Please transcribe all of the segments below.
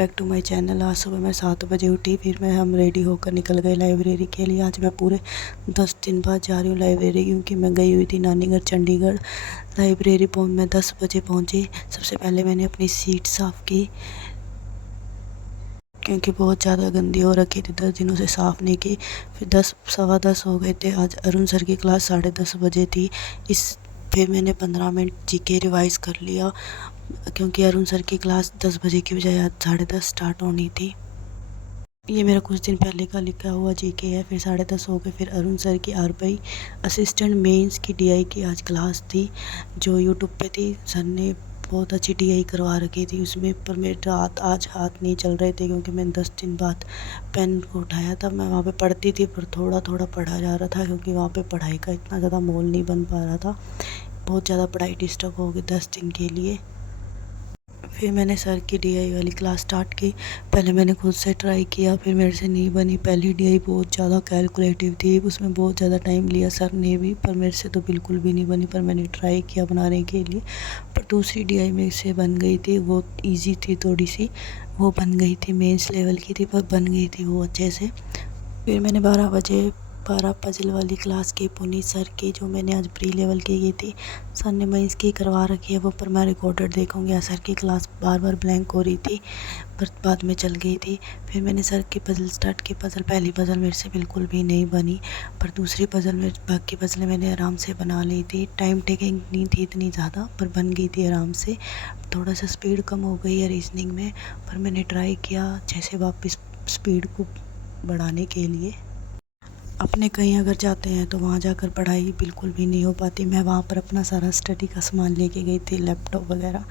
Back to my channel. आज सुबह मैं 7 बजे उठी, फिर हम रेडी होकर निकल गए लाइब्रेरी के लिए। आज मैं पूरे 10 दिन बाद जा रही हूँ लाइब्रेरी, क्योंकि मैं गई हुई थी नानी घर चंडीगढ़। लाइब्रेरी मैं 10 बजे पहुँची। सबसे पहले मैंने अपनी सीट साफ़ की, क्योंकि बहुत ज़्यादा गंदी हो रखी थी, 10 दिनों से साफ़ नहीं की। फिर 10 सवा 10 हो गए थे। आज अरुण सर की क्लास 10:30 बजे थी। फिर मैंने 15 मिनट जीके रिवाइज़ कर लिया, क्योंकि अरुण सर की क्लास 10 बजे की बजाय आज 10:30 स्टार्ट होनी थी। ये मेरा कुछ दिन पहले का लिखा हुआ जीके है। फिर 10:30 हो गए। फिर अरुण सर की आरबीआई असिस्टेंट मेंस की डीआई की आज क्लास थी, जो यूट्यूब पे थी। सर ने बहुत अच्छी डीआई करवा रखी थी उसमें, पर मेरे आज हाथ नहीं चल रहे थे, क्योंकि मैंने 10 दिन बाद पेन को उठाया था। मैं वहाँ पे पढ़ती थी, पर थोड़ा थोड़ा पढ़ा जा रहा था, क्योंकि वहाँ पे पढ़ाई का इतना ज़्यादा माहौल नहीं बन पा रहा था। बहुत ज़्यादा पढ़ाई डिस्टर्ब हो गई 10 दिन के लिए। फिर मैंने सर की डीआई वाली क्लास स्टार्ट की। पहले मैंने खुद से ट्राई किया, फिर मेरे से नहीं बनी। पहली डीआई बहुत ज़्यादा कैलकुलेटिव थी, उसमें बहुत ज़्यादा टाइम लिया सर ने भी, पर मेरे से तो बिल्कुल भी नहीं बनी। पर मैंने ट्राई किया बनाने के लिए। पर दूसरी डीआई मेरे से बन गई थी। वो ईजी थी थोड़ी सी, वो बन गई थी, मेंस लेवल की थी, पर बन गई थी वो अच्छे से। फिर मैंने 12 पजल वाली क्लास की पुनीत सर की, जो मैंने आज प्री लेवल की थी। सर ने मैं इसकी करवा रखी है वो, पर मैं रिकॉर्डेड देखूंगी। सर की क्लास बार बार ब्लैंक हो रही थी, पर बाद में चल गई थी। फिर मैंने सर की पजल स्टार्ट की। पहली पजल मेरे से बिल्कुल भी नहीं बनी, पर दूसरी पजल में बाकी पजलें मैंने आराम से बना ली थी। टाइम टेकिंग नहीं थी इतनी ज़्यादा, पर बन गई थी आराम से। थोड़ा सा स्पीड कम हो गई है रीजनिंग में, पर मैंने ट्राई किया जैसे वापस स्पीड को बढ़ाने के लिए। अपने कहीं अगर जाते हैं तो वहाँ जाकर पढ़ाई बिल्कुल भी नहीं हो पाती। मैं वहाँ पर अपना सारा स्टडी का सामान लेके गई थी, लैपटॉप वगैरह,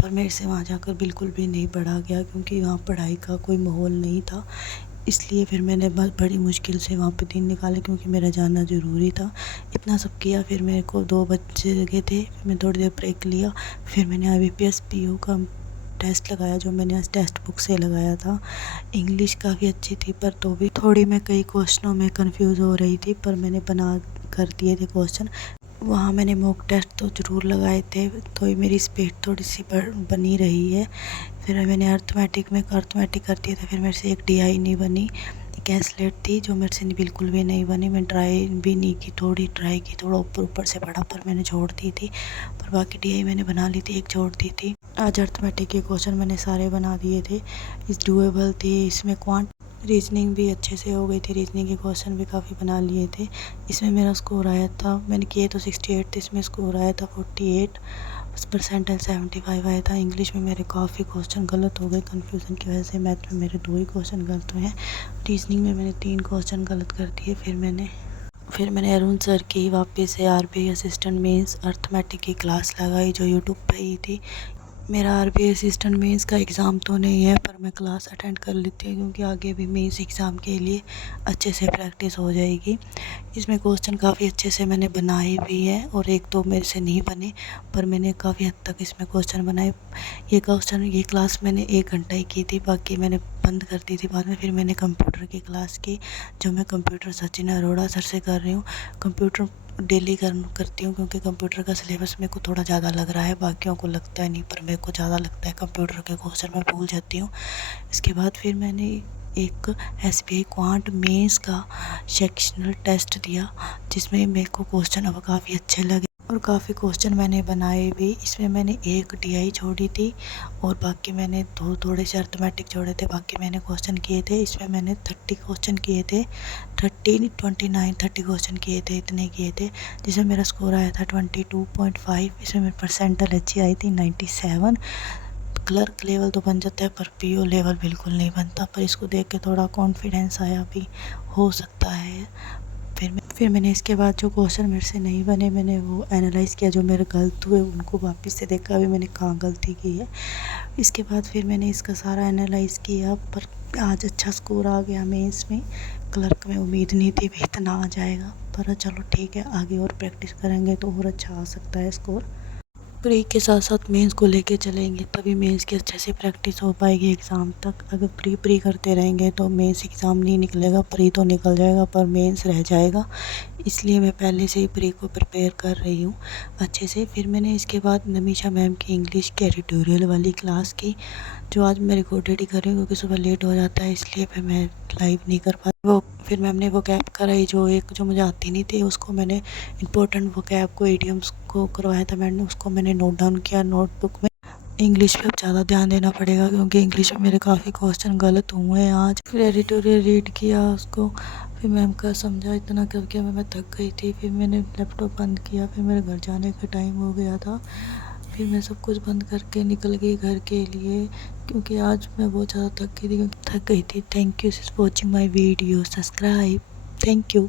पर मेरे से वहाँ जाकर बिल्कुल भी नहीं पढ़ा गया, क्योंकि वहाँ पढ़ाई का कोई माहौल नहीं था। इसलिए फिर मैंने बड़ी मुश्किल से वहाँ पे दिन निकाले, क्योंकि मेरा जाना ज़रूरी था। इतना सब किया, फिर मेरे को 2 बजे लगे थे। फिर मैं थोड़ी देर ब्रेक लिया। फिर मैंने IBPS PO का टेस्ट लगाया, जो मैंने आज टेक्स्ट बुक से लगाया था। इंग्लिश काफ़ी अच्छी थी, पर तो भी थोड़ी मैं कई क्वेश्चनों में कंफ्यूज हो रही थी, पर मैंने बना कर दिए थे क्वेश्चन। वहाँ मैंने मॉक टेस्ट तो ज़रूर लगाए थे, तो मेरी स्पीड थोड़ी सी बनी रही है। फिर मैंने अर्थमेटिक कर दिए थे। फिर मेरे से एक डीआई नहीं बनी, कैसलेट थी, जो मेरे से बिल्कुल भी नहीं बनी। मैं ट्राई भी नहीं की, थोड़ी ट्राई की, थोड़ा ऊपर से पढ़ा, पर मैंने छोड़ दी थी। पर बाकी डीआई मैंने बना ली थी, एक छोड़ दी थी। आज अर्थमेटिक के क्वेश्चन मैंने सारे बना दिए थे। इस डूएबल थी, इसमें क्वांट रीजनिंग भी अच्छे से हो गई थी। रीजनिंग के क्वेश्चन भी काफ़ी बना लिए थे। इसमें मेरा स्कोर आया था, मैंने किए तो 68 थे, इसमें स्कोर आया था 48, परसेंटाइल 75 आया था। इंग्लिश में मेरे काफ़ी क्वेश्चन गलत हो गए कन्फ्यूज़न की वजह से। मैथ में मेरे 2 ही क्वेश्चन गलत हुए हैं। रीजनिंग में मैंने 3 क्वेश्चन गलत कर दिए। फिर मैंने अरुण सर की वापस से आरबीआई असिस्टेंट मेंस अर्थमेटिक की क्लास लगाई, जो यूट्यूब पे ही थी। मेरा आरबीआई असिस्टेंट मेंस का एग्ज़ाम तो नहीं है, पर मैं क्लास अटेंड कर लेती हूँ, क्योंकि आगे भी मेंस एग्ज़ाम के लिए अच्छे से प्रैक्टिस हो जाएगी। इसमें क्वेश्चन काफ़ी अच्छे से मैंने बनाए भी हैं, और एक दो मेरे से नहीं बने, पर मैंने काफ़ी हद तक इसमें क्वेश्चन बनाए। ये क्लास मैंने 1 घंटा ही की थी, बाकी मैंने बंद कर दी थी बाद में। फिर मैंने कंप्यूटर की क्लास की, जो मैं कंप्यूटर सचिन अरोड़ा सर से कर रही हूँ। कंप्यूटर डेली करती हूँ, क्योंकि कंप्यूटर का सिलेबस मेरे को थोड़ा ज़्यादा लग रहा है। बाकियों को लगता है नहीं, पर मेरे को ज़्यादा लगता है। कंप्यूटर के क्वेश्चन मैं भूल जाती हूँ। इसके बाद फिर मैंने एक एसबीआई क्वांट मेंस का सेक्शनल टेस्ट दिया, जिसमें मेरे को क्वेश्चन अब काफ़ी अच्छे लगे, और काफ़ी क्वेश्चन मैंने बनाए भी। इसमें मैंने एक डीआई छोड़ी थी, और बाकी मैंने थोड़े से अर्थमेटिक छोड़े थे, बाकी मैंने क्वेश्चन किए थे। इसमें मैंने 30 क्वेश्चन किए थे, 30 क्वेश्चन किए थे, इतने किए थे, जिसमें मेरा स्कोर आया था 22.5। इसमें मेरी परसेंटाइल अच्छी आई थी 97। क्लर्क लेवल तो बन जाता है, पर पीओ लेवल बिल्कुल नहीं बनता। पर इसको देख के थोड़ा कॉन्फिडेंस आया भी, हो सकता है। फिर मैंने इसके बाद जो क्वेश्चन मेरे से नहीं बने, मैंने वो एनालाइज़ किया, जो मेरे गलत हुए उनको वापस से देखा भी मैंने कहाँ गलती की है। इसके बाद फिर मैंने इसका सारा एनालाइज़ किया, पर आज अच्छा स्कोर आ गया मेंस में। क्लर्क में उम्मीद नहीं थी भी इतना आ जाएगा, पर चलो ठीक है, आगे और प्रैक्टिस करेंगे तो और अच्छा आ सकता है स्कोर। प्री के साथ साथ मेंस को लेके चलेंगे, तभी मेंस की अच्छे से प्रैक्टिस हो पाएगी एग्ज़ाम तक। अगर प्री करते रहेंगे तो मेंस एग्ज़ाम नहीं निकलेगा, प्री तो निकल जाएगा पर मेंस रह जाएगा। इसलिए मैं पहले से ही प्री को प्रिपेयर कर रही हूँ अच्छे से। फिर मैंने इसके बाद नमीशा मैम की इंग्लिश के एडिटोरियल वाली क्लास की, जो आज मैं रिकॉर्डेड ही कर रही हूँ क्योंकि सुबह लेट हो जाता है, इसलिए फिर मैं लाइव नहीं कर पाती। वो फिर मैम ने वो कैप कराई, जो मुझे आती नहीं थी, उसको मैंने इम्पोर्टेंट वो कैप को ईडियम्स को करवाया था मैंने, उसको मैंने नोट डाउन किया नोटबुक में। इंग्लिश पे अब ज़्यादा ध्यान देना पड़ेगा क्योंकि इंग्लिश में मेरे काफ़ी क्वेश्चन गलत हुए हैं आज। फिर एडिटोरियल रीड किया उसको, फिर मैम का समझा, इतना करके मैं थक गई थी। फिर मैंने लैपटॉप बंद किया, फिर मेरे घर जाने का टाइम हो गया था। फिर मैं सब कुछ बंद करके निकल गई घर के लिए क्योंकि आज मैं बहुत ज़्यादा थक गई थी। Thank you for watching my video, subscribe, thank you.